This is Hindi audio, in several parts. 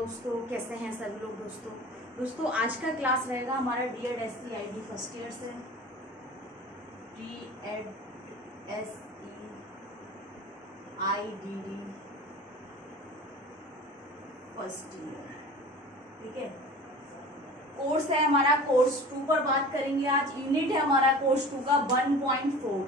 दोस्तों, कैसे हैं सभी लोग। दोस्तों आज का क्लास रहेगा हमारा डी.एड SEID फर्स्ट ईयर से। डी.एड SEID फर्स्ट ईयर, ठीक है। कोर्स है हमारा कोर्स 2 पर बात करेंगे आज। यूनिट है हमारा कोर्स 2 का 1.4।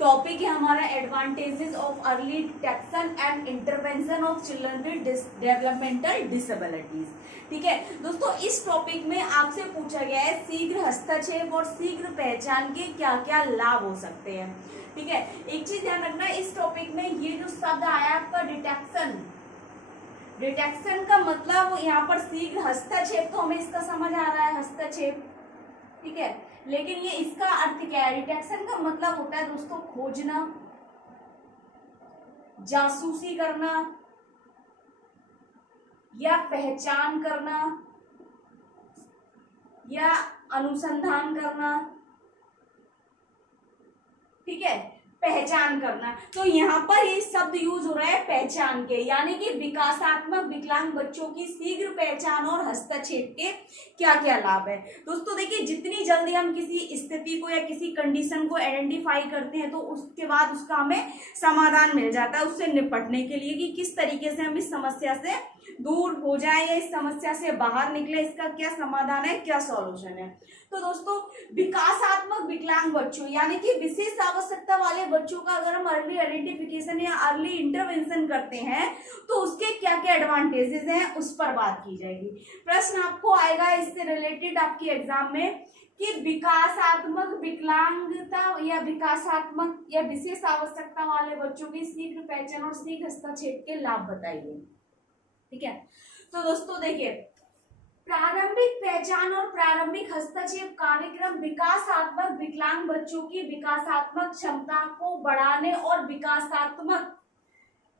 टॉपिक है हमारा advantages of early detection and intervention of children with developmental disabilities, ठीक है। दोस्तों इस टॉपिक में आपसे पूछा गया है शीघ्र हस्तक्षेप और शीघ्र पहचान के क्या क्या लाभ हो सकते हैं, ठीक है। एक चीज ध्यान रखना, इस टॉपिक में ये जो शब्द आया आपका डिटेक्शन का मतलब यहाँ पर शीघ्र हस्तक्षेप, तो हमें इसका समझ आ रहा है हस्तक्षेप, ठीक है। लेकिन ये इसका अर्थ क्या है? डिटेक्शन का मतलब होता है दोस्तों खोजना, जासूसी करना या पहचान करना या अनुसंधान करना, ठीक है, पहचान करना। तो यहाँ पर ये शब्द यूज हो रहा है पहचान के, यानी कि विकासात्मक विकलांग बच्चों की शीघ्र पहचान और हस्तक्षेप के क्या क्या लाभ है। दोस्तों देखिए, जितनी जल्दी हम किसी स्थिति को या किसी कंडीशन को आइडेंटिफाई करते हैं तो उसके बाद उसका हमें समाधान मिल जाता है उससे निपटने के लिए, कि किस तरीके से हम इस समस्या से दूर हो जाए या इस समस्या से बाहर निकले, इसका क्या समाधान है, क्या सॉल्यूशन है। तो दोस्तों विकासात्मक विकलांग बच्चों यानी कि विशेष आवश्यकता वाले बच्चों का अगर हम अर्ली आइडेंटिफिकेशन या अर्ली इंटरवेंशन करते हैं तो उसके क्या क्या एडवांटेजेस हैं उस पर बात की जाएगी। प्रश्न आपको आएगा इससे रिलेटेड आपके एग्जाम में कि विकासात्मक विकलांगता या विकासात्मक या विशेष आवश्यकता वाले बच्चों की शीघ्र पहचान और शीघ्र हस्तक्षेप के लाभ बताइए, ठीक है। तो दोस्तों देखिए, प्रारंभिक पहचान और प्रारंभिक हस्तक्षेप कार्यक्रम विकासात्मक विकलांग बच्चों की विकासात्मक क्षमता को बढ़ाने और विकासात्मक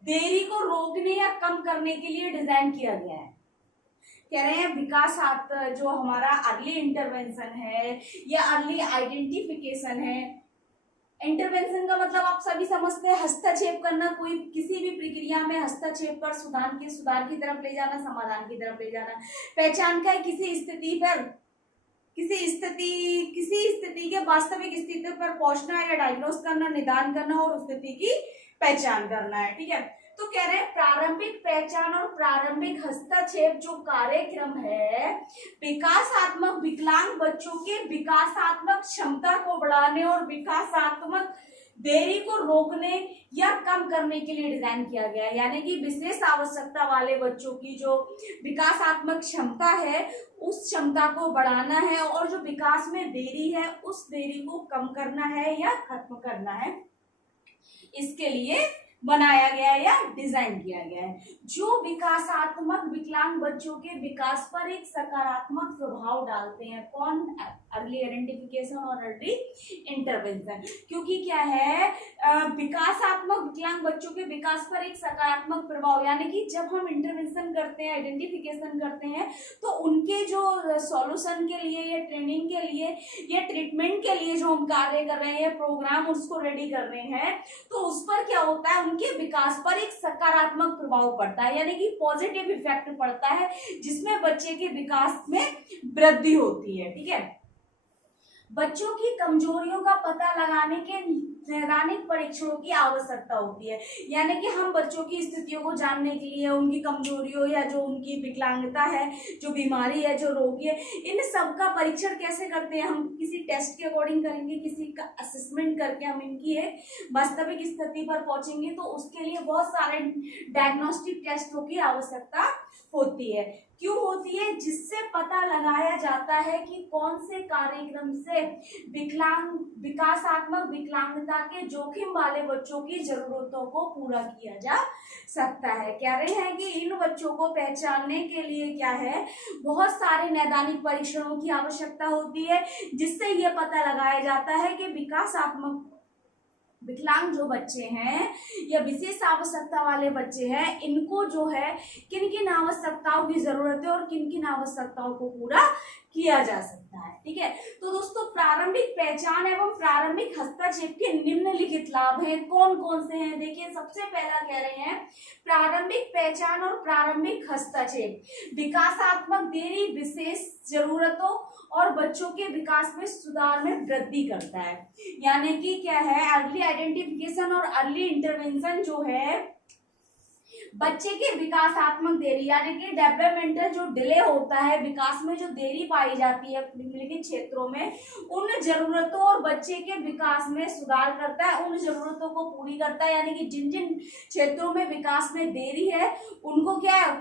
देरी को रोकने या कम करने के लिए डिजाइन किया गया है। कह रहे हैं विकास जो हमारा अर्ली इंटरवेंशन है या अर्ली आइडेंटिफिकेशन है, इंटरवेंशन का मतलब आप सभी समझते हैं हस्तक्षेप करना, कोई किसी भी प्रक्रिया में हस्तक्षेप कर सुधार की तरफ ले जाना, समाधान की तरफ ले जाना। पहचान का है किसी स्थिति के वास्तविक स्थिति पर पहुंचना या डायग्नोस करना, निदान करना और उस स्थिति की पहचान करना है, ठीक है। तो कह रहे हैं प्रारंभिक पहचान और प्रारंभिक हस्तक्षेप जो कार्यक्रम है विकासात्मक विकलांग बच्चों के विकासात्मक क्षमता को बढ़ाने और विकासात्मक देरी को रोकने या कम करने के लिए डिजाइन किया गया है। यानी कि विशेष आवश्यकता वाले बच्चों की जो विकासात्मक क्षमता है उस क्षमता को बढ़ाना है और जो विकास में देरी है उस देरी को कम करना है या खत्म करना है, इसके लिए बनाया गया या डिजाइन किया गया है, जो विकासात्मक विकलांग बच्चों के विकास पर एक सकारात्मक प्रभाव डालते हैं। कौन? अर्ली आइडेंटिफिकेशन और अर्ली इंटरवेंशन। क्योंकि क्या है, विकासात्मक विकलांग बच्चों के विकास पर एक सकारात्मक प्रभाव, यानी कि जब हम इंटरवेंशन करते हैं, आइडेंटिफिकेशन करते हैं, तो उनके जो सॉल्यूशन के लिए या ट्रेनिंग के लिए या ट्रीटमेंट के लिए जो हम कार्य कर रहे हैं, प्रोग्राम उसको रेडी कर रहे हैं, तो उस पर क्या होता है, उनके विकास पर एक सकारात्मक प्रभाव पड़ता है, यानी कि पॉजिटिव इफेक्ट पड़ता है, जिसमें बच्चे के विकास में वृद्धि होती है, ठीक है। बच्चों की कमजोरियों का पता लगाने के नैदानिक परीक्षणों की आवश्यकता होती है, यानी कि हम बच्चों की स्थितियों को जानने के लिए उनकी कमजोरियों या जो उनकी विकलांगता है, जो बीमारी है, जो रोग है, इन सब का परीक्षण कैसे करते हैं, हम किसी टेस्ट के अकॉर्डिंग करेंगे, किसी का असेसमेंट करके हम इनकी एक वास्तविक स्थिति पर पहुंचेंगे, तो उसके लिए बहुत सारे डायग्नोस्टिक टेस्टों की आवश्यकता होती है। क्यों होती है? जिससे पता लगाया जाता है कि कौन से कार्यक्रम से विकासात्मक विकलांगता के जोखिम वाले बच्चों की जरूरतों को पूरा किया जा सकता है। कह रहे हैं कि इन बच्चों को पहचानने के लिए क्या है, बहुत सारे नैदानिक परीक्षणों की आवश्यकता होती है, जिससे यह पता लगाया जाता है कि विकासात्मक विकलांग जो बच्चे हैं या विशेष आवश्यकता वाले बच्चे हैं, इनको जो है किन किन आवश्यकताओं की जरूरत है और किन किन आवश्यकताओं को पूरा किया जा सकता है। ठीक है, तो दोस्तों प्रारंभिक पहचान एवं प्रारंभिक हस्तक्षेप के निम्नलिखित लाभ हैं, कौन कौन से हैं? देखिए, सबसे पहला कह रहे हैं प्रारंभिक पहचान और प्रारंभिक हस्तक्षेप विकासात्मक देरी विशेष जरूरतों और बच्चों के विकास में सुधार में वृद्धि करता है। यानी कि क्या है, अर्ली आइडेंटिफिकेशन और अर्ली इंटरवेंशन जो है बच्चे के विकासात्मक देरी यानी कि डेवलपमेंटल जो डिले होता है, विकास में जो देरी पाई जाती है निम्नलिखित क्षेत्रों में, उन जरूरतों और बच्चे के विकास में सुधार करता है, उन जरूरतों को पूरी करता है। यानी कि जिन जिन क्षेत्रों में विकास में देरी है उनको क्या है,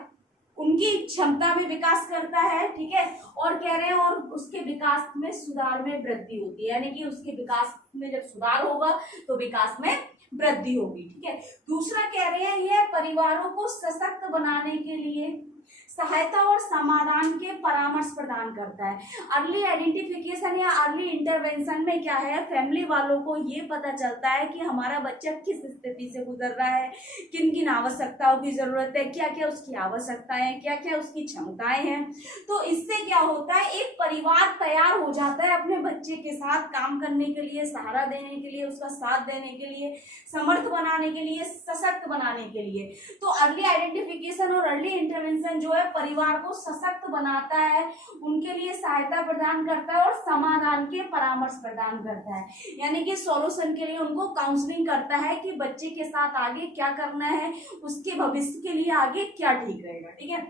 उनकी क्षमता में विकास करता है। ठीक है, और कह रहे हैं और उसके विकास में सुधार में वृद्धि होती है, यानी कि उसके विकास में जब सुधार होगा तो विकास में वृद्धि होगी। ठीक है, दूसरा कह रहे हैं यह परिवारों को सशक्त बनाने के लिए सहायता और समाधान के परामर्श प्रदान करता है। अर्ली आइडेंटिफिकेशन या अर्ली इंटरवेंशन में क्या है, फैमिली वालों को ये पता चलता है कि हमारा बच्चा किस स्थिति से गुजर रहा है, किन किन आवश्यकताओं की जरूरत है, क्या क्या उसकी आवश्यकताएं हैं, क्या क्या उसकी क्षमताएं हैं। तो इससे क्या होता है, एक परिवार तैयार हो जाता है अपने बच्चे के साथ काम करने के लिए, सहारा देने के लिए, उसका साथ देने के लिए, समर्थ बनाने के लिए, सशक्त बनाने के लिए। तो अर्ली आइडेंटिफिकेशन और अर्ली इंटरवेंशन जो है परिवार को सशक्त बनाता है, उनके लिए सहायता प्रदान करता है और समाधान के परामर्श प्रदान करता है, यानी कि सॉल्यूशन के लिए उनको काउंसलिंग करता है कि बच्चे के साथ आगे क्या करना है, उसके भविष्य के लिए आगे क्या ठीक रहेगा। ठीक है,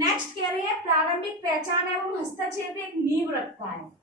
नेक्स्ट कह रहे हैं प्रारंभिक पहचान एवं हस्तक्षेप एक नींव रखता है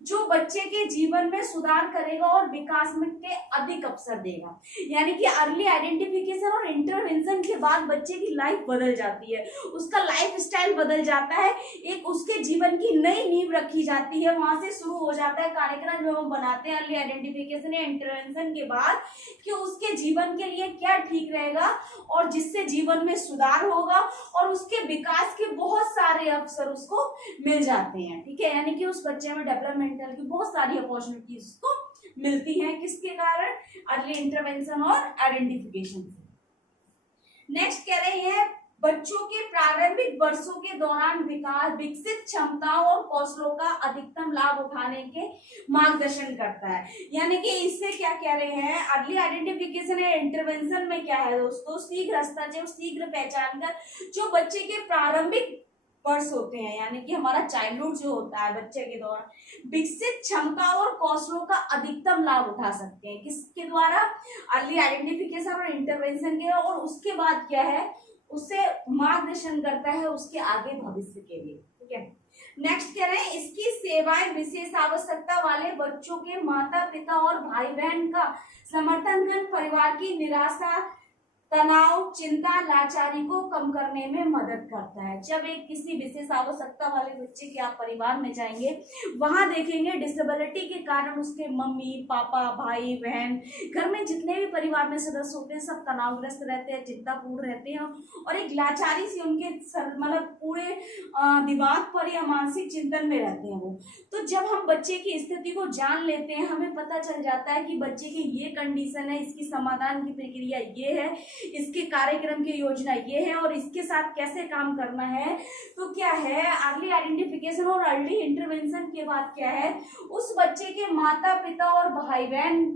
जो बच्चे के जीवन में सुधार करेगा और विकास में के अधिक अवसर देगा। यानी कि अर्ली आइडेंटिफिकेशन और इंटरवेंशन के बाद बच्चे की लाइफ बदल जाती है, उसका लाइफ स्टाइल बदल जाता है, एक उसके जीवन की नई नींव रखी जाती है, वहां से शुरू हो जाता है कार्यक्रम जो हम बनाते हैं अर्ली आइडेंटिफिकेशन या इंटरवेंशन के बाद, कि उसके जीवन के लिए क्या ठीक रहेगा और जिससे जीवन में सुधार होगा और उसके विकास के बहुत सारे अवसर उसको मिल जाते हैं। ठीक है, यानी कि उस बच्चे में डेवलपमेंट की बहुत सारी अपॉर्चुनिटीज को मिलती हैं, किसके कारण, अर्ली इंटरवेंशन और आइडेंटिफिकेशन से। नेक्स्ट कह रहे हैं बच्चों के प्रारंभिक वर्षों के दौरान विकास विकसित क्षमताओं और कौशलों का अधिकतम लाभ उठाने के मार्गदर्शन करता है। यानी कि इससे क्या कह रहे हैं, अर्ली आइडेंटिफिकेशन या इंटरवेंशन में क्या है दोस्तों, शीघ्र हस्तक्षेप, शीघ्र पहचान कर जो बच्चे के प्रारंभिक वर्ष होते हैं, यानी कि हमारा चाइल्डहुड जो होता है बच्चे के दौरान विकसित क्षमता और कौशलों का अधिकतम लाभ उठा सकते हैं, किसके द्वारा, अर्ली आइडेंटिफिकेशन और इंटरवेंशन के, और उसके बाद क्या है, उससे मार्गदर्शन करता है उसके आगे भविष्य के लिए। ठीक है, नेक्स्ट कह रहे हैं इसकी सेवाएं विशेष आवश्यकता वाले बच्चों के माता पिता और भाई बहन का समर्थन कर परिवार की निराशा, तनाव, चिंता, लाचारी को कम करने में मदद करता है। जब एक किसी विशेष आवश्यकता वाले बच्चे के आप परिवार में जाएंगे, वहां देखेंगे डिसेबिलिटी के कारण उसके मम्मी पापा भाई बहन, घर में जितने भी परिवार में सदस्य होते हैं सब तनावग्रस्त रहते हैं, चिंतापूर्ण रहते हैं और एक लाचारी से उनके मतलब पूरे दिमाग पर या मानसिक चिंतन में रहते हैं वो। तो जब हम बच्चे की स्थिति को जान लेते हैं, हमें पता चल जाता है कि बच्चे की ये कंडीशन है, इसकी समाधान की प्रक्रिया ये है, इसके कार्यक्रम की योजना ये है और इसके साथ कैसे काम करना है। तो क्या है, अर्ली आइडेंटिफिकेशन और अर्ली इंटरवेंशन के बाद क्या है, उस बच्चे के माता पिता और भाई बहन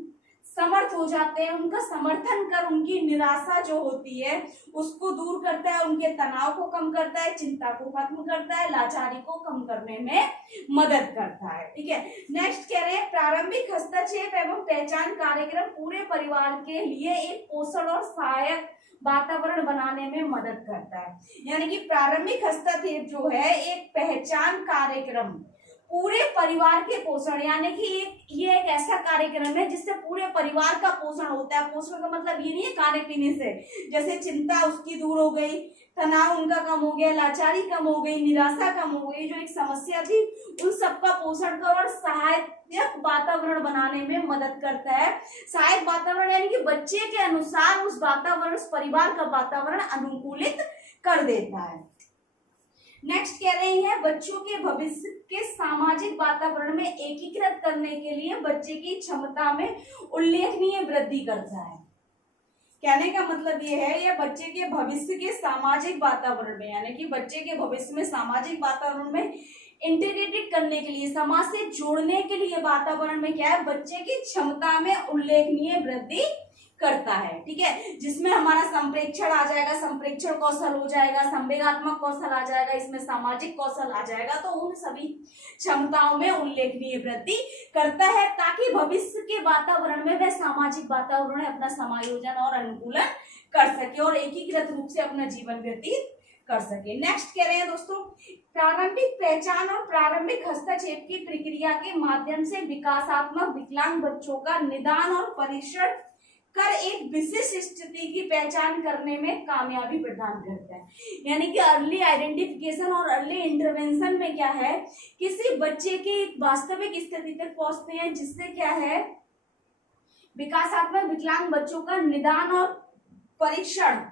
समर्थ हो जाते हैं, उनका समर्थन कर उनकी निराशा जो होती है उसको दूर करता है, उनके तनाव को कम करता है, चिंता को खत्म करता है, लाचारी को कम करने में मदद करता है। ठीक है, नेक्स्ट कह रहे हैं प्रारंभिक हस्तक्षेप एवं पहचान कार्यक्रम पूरे परिवार के लिए एक पोषण और सहायक वातावरण बनाने में मदद करता है। यानी कि प्रारंभिक हस्तक्षेप जो है एक पहचान कार्यक्रम पूरे परिवार के पोषण, यानी कि ये एक ऐसा कार्यक्रम है जिससे पूरे परिवार का पोषण होता है। पोषण का मतलब ये नहीं है खाने पीने से, जैसे चिंता उसकी दूर हो गई, तनाव उनका कम हो गया, लाचारी कम हो गई, निराशा कम हो गई, जो एक समस्या थी उन सबका पोषण कर और सहायक वातावरण बनाने में मदद करता है। सहायक वातावरण यानी कि बच्चे के अनुसार उस वातावरण, उस परिवार का वातावरण अनुकूलित कर देता है। नेक्स्ट कह रही है बच्चों के भविष्य के सामाजिक वातावरण में एकीकृत करने के लिए बच्चे की क्षमता में उल्लेखनीय वृद्धि करता है। कहने का मतलब ये है, यह बच्चे के भविष्य के सामाजिक वातावरण में, यानी कि बच्चे के भविष्य में सामाजिक वातावरण में इंटीग्रेटेड करने के लिए, समाज से जोड़ने के लिए वातावरण में क्या है, बच्चे की क्षमता में उल्लेखनीय वृद्धि करता है। ठीक है, जिसमें हमारा संप्रेक्षण आ जाएगा, संप्रेक्षण कौशल हो जाएगा, संवेगात्मक कौशल आ जाएगा, इसमें सामाजिक कौशल आ जाएगा। तो उन सभी क्षमताओं में उल्लेखनीय वृद्धि करता है ताकि भविष्य के वातावरण में वह सामाजिक वातावरण में अपना समायोजन और अनुकूलन कर सके और एकीकृत रूप से अपना जीवन व्यतीत कर सके। नेक्स्ट कह रहे हैं दोस्तों, प्रारंभिक पहचान और प्रारंभिक हस्तक्षेप की प्रक्रिया के माध्यम से विकासात्मक विकलांग बच्चों का निदान और परीक्षण कर एक विशिष्ट स्थिति की पहचान करने में कामयाबी प्रदान करता है। यानी कि अर्ली आइडेंटिफिकेशन और अर्ली इंटरवेंशन में क्या है, किसी बच्चे की वास्तविक स्थिति तक पहुंचते हैं जिससे क्या है, विकासात्मक विकलांग बच्चों का निदान और परीक्षण,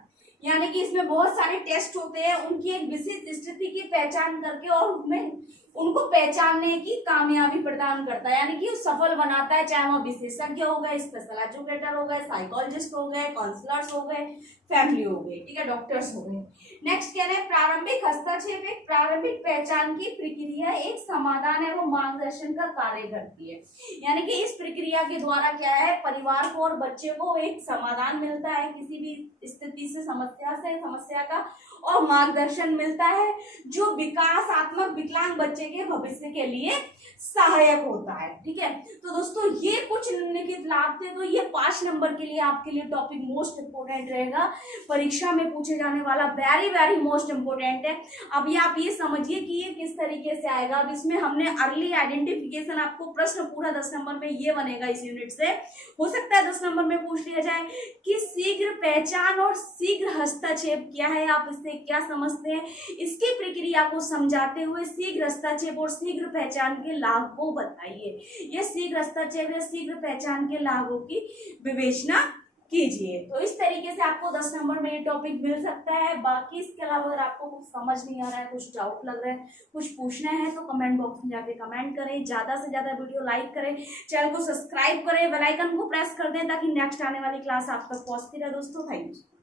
यानी कि इसमें बहुत सारे टेस्ट होते हैं, उनकी एक विशिष्ट स्थिति की पहचान करके और उनमें उनको पहचानने की कामयाबी प्रदान करता है, यानी कि सफल बनाता है। चाहे वो विशेषज्ञ हो गए, स्पेशल एजुकेटर हो गए, साइकोलॉजिस्ट हो गए, काउंसलर्स हो गए, फैमिली हो गई, ठीक है, डॉक्टर्स हो गए। नेक्स्ट कह रहे हैं, प्रारंभिक हस्तक्षेप एक प्रारंभिक पहचान की प्रक्रिया एक समाधान एवं मार्गदर्शन का कार्य करती है। यानी कि इस प्रक्रिया के द्वारा क्या है, परिवार को और बच्चे को एक समाधान मिलता है किसी भी स्थिति से, समस्या का, और मार्गदर्शन मिलता है जो विकासात्मक विकलांग बच्चे के भविष्य के लिए सहायक होता है। ठीक है, तो दोस्तों ये कुछ निम्नलिखित लाभ थे। तो ये 5 नंबर के लिए आपके लिए टॉपिक मोस्ट इंपोर्टेंट रहेगा, परीक्षा में पूछे जाने वाला वेरी वेरी मोस्ट इंपोर्टेंट है। अभी आप ये समझिए कि ये किस तरीके से आएगा। अब इसमें हमने अर्ली आइडेंटिफिकेशन, आपको प्रश्न पूरा 10 नंबर में ये बनेगा इस यूनिट से, हो सकता है 10 नंबर में पूछ लिया जाए कि शीघ्र पहचान और शीघ्र हस्तक्षेप क्या है, आप इससे क्या समझते हैं, इसकी प्रक्रिया को समझाते हुए शीघ्र हस्तक्षेप और शीघ्र पहचान के लाभ को बताइए। ये शीघ्र हस्तक्षेप या शीघ्र पहचान के लाभों की विवेचना कीजिए। तो इस तरीके से आपको 10 नंबर में ये टॉपिक मिल सकता है। बाकी इसके अलावा अगर आपको कुछ समझ नहीं आ रहा है, कुछ डाउट लग रहा है, कुछ पूछना है तो कमेंट बॉक्स में जाके कमेंट करें, ज्यादा से ज्यादा वीडियो लाइक करें, चैनल को सब्सक्राइब करें, बेल आइकन को प्रेस कर दें ताकि नेक्स्ट आने वाली क्लास आप तक पहुंचती रहे। दोस्तों थैंक यू।